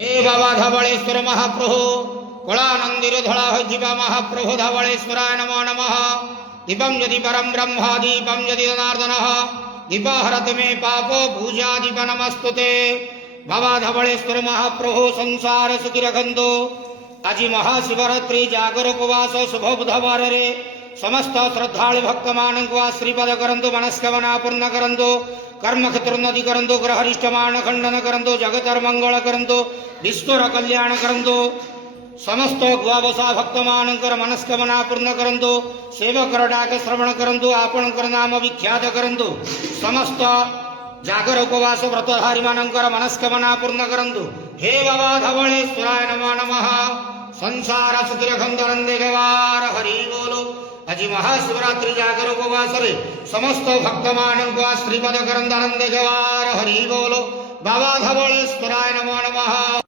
हे बाबा धवळेश्वर महाप्रभु कलानंदिर धड़ा होइथिबा महाप्रभु धवळेश्वराय नमो नमः। दीपं यदि परम ब्रह्म दीपं यदि जनार्दनः दीपहरत मे पापो पूजा दीप नमस्तुते। बाबा धवळेश्वर महाप्रभु संसार सुखी रखंतो। आज महाशिवरात्रि जागर उपवास शुभ बुधवार रे समस्त श्रद्धालु भक्त मानक श्रीपद करंतु मनस्कामना पूर्ण करंतु कर्म क्षेत्रोन्नति करंतु ग्रहरिष्टमान खंडन करंतु जगतर मंगल करंतु विश्वर कल्याण करंतु समस्त द्वादशा भक्त मानकर मनस्कामना पूर्ण करंतु सेवकर डाक श्रवण करंतु आपणकर नाम विख्यात करंतु समस्त जागर उपवास व्रतधारी मानकर मनस्कामना पूर्ण करंतु। हे बाबा धवळेश्वराय नमो नमः। संसार सुखी रखंतु नंदे गवार हरि बोलो। आज महाशिवरात्रि जागर उपवास रे समस्त भक्त मानक श्रीपद करंतु नंदे गवार हरि बोलो। बाबा धवळेश्वराय नमो नमः।